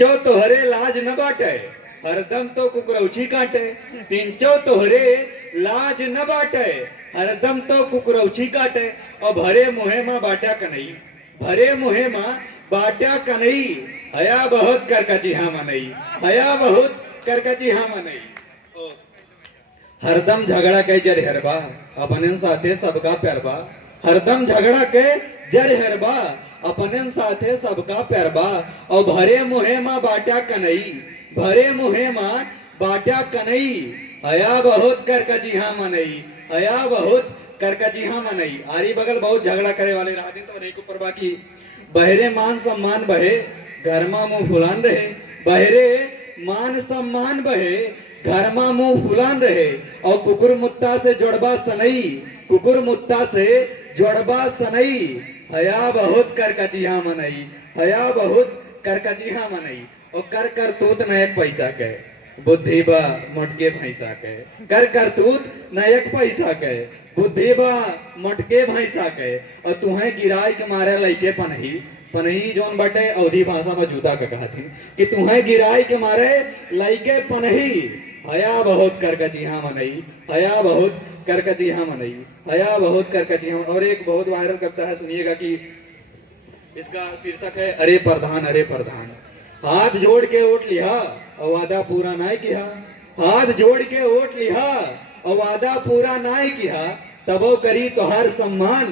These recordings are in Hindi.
तीनचो तोहरे लाज न बाटे, हरदम तो कुकरौछी काटे। तीनचो तोहरे लाज न बाटे, हरदम तो कुकरौछी काटे। और भरे मुहे माँ बाट्या कन्हई, भरे मुहे माँ बाट्या कन्हई। हया बहुत करकची हाँ मनई, हया बहुत करकची हाँ मनई। हरदम झगड़ा के जर हरबा, अपने साथे सबका प्यारबा। हरदम झगड़ा के जर हरबा, अपने साथे सबका प्यारबा। और भरे मुहे माँ बाट्या कन्हई, भरे मुहे माँ बाट्या कन्हई। हया बहुत करकची हाँ मनई, हया बहुत करकची हाँ मनई। आरी बगल बहुत झगड़ा करे वाले रहते तो एक ऊपर बाकी बहरे मान सम्मान बहे, घर में मुंह फुलान रहे। बहरे मान सम्मान बहे, घर में मुंह फुलान रहे। और कुकुर मुत्ता से जोड़बा सनई, कुकुर मुत्ता से जोड़बा सनई। हया बहुत करकचिया मनई, हया बहुत करकचिया मनई। और कर कर तूत न एक पैसा के, बुद्धि बा मोटके भैंसा के। कर कर तूत न एक पैसा के, बुद्धि बा मोटके भैंसा के। और तुहे गिराई के मारे लइके पनही, पनही जोन बटे अवधी भाषा में जूता के कहती कि तुम्हें गिराई के मारे लइके पनही। हया बहुत करकची हाँ मनई, हया बहुत करकची हाँ मनई, हया बहुत करकची हाँ। और एक बहुत वायरल करता है, सुनिएगा कि इसका शीर्षक है अरे प्रधान, अरे प्रधान। हाथ जोड़ के वोट लिया और वादा पूरा नहीं किया, हाथ जोड़ के वोट लिया और वादा पूरा नहीं किया। तबो करी तोहार सम्मान,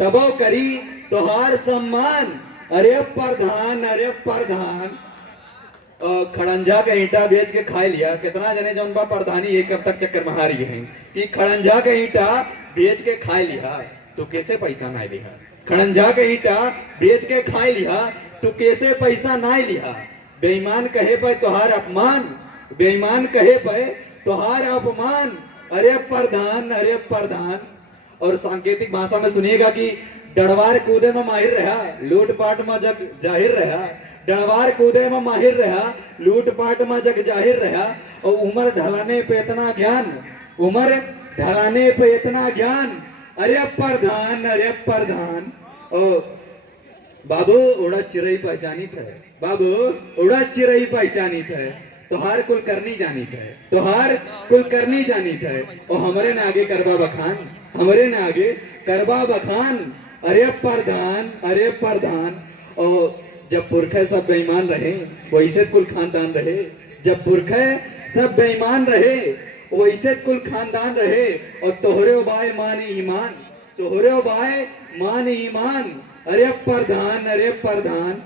तबो करी तोहार सम्मान। अरे प्रधान, अरे प्रधान। खड़ंजा के ईंटा बेच के खा लिया। कितना जने जौन बा प्रधानी एक अब तक चक्कर में हारी है कि खड़ंजा के ईंटा बेच के खा लिया तो कैसे पैसा ना लिया। खड़ंजा के ईंटा बेच के खा लिया तो कैसे पैसा ना लिया। बेईमान कहे पे तोहार अपमान, बेईमान कहे पे तोहार अपमान। अरे प्रधान, अरे प्रधान। और सांकेतिक भाषा में सुनिएगा कि डरवार कूदे में माहिर रहा, लूटपाट में जग जाहिर रहा। डरवार कूदे में माहिर रहा, लूटपाट में जग जाहिर रहा। और उम्र ढलाने पे इतना ज्ञान, उम्र ढलाने पे इतना ज्ञान। अरे प्रधान, अरे प्रधान। ओ बाबू उड़ा चिरई पहचानी थे, बाबू उड़ा चिरई पहचानी थे। तोहार कुल करनी जानी थे, तोहार कुल करनी जानी थे। और हमरे ने आगे करबा बखान, हमरे ने आगे करबा बखान। अरे प्रधान, अरे प्रधान। और जब पुरखे सब बेईमान रहे वैसे कुल खानदान रहे, जब पुरखे सब बेईमान रहे वैसे कुल खानदान रहे। और तोहरे बाय मान ईमान, तोहरे बाय मान ईमान। अरे प्रधान, अरे प्रधान।